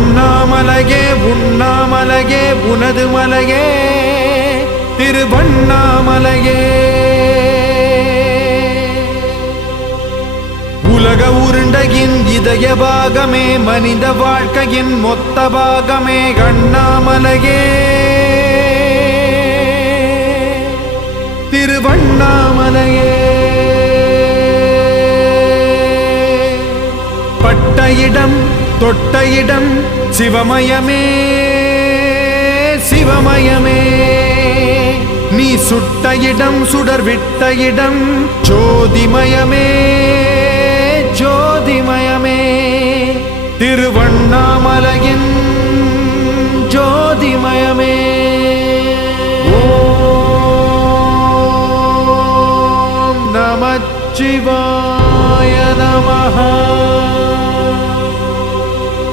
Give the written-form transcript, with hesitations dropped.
அண்ணாமலையே உண்ணாமலையே உனது மலையே திருவண்ணாமலையே. உலக உருண்டையின் இதய பாகமே மனித வாழ்க்கையின் மொத்த பாகமே அண்ணாமலையே திருவண்ணாமலையே. பட்ட இடம் தொட்ட இடம் சிவமயமே சிவமயமே. நீ சுட்ட இடம் சுடர் விட்ட இடம் ஜோதிமயமே ஜோதிமயமே. திருவண்ணாமலையின் ஜோதிமயமே. ஓம் நமச்சிவாய.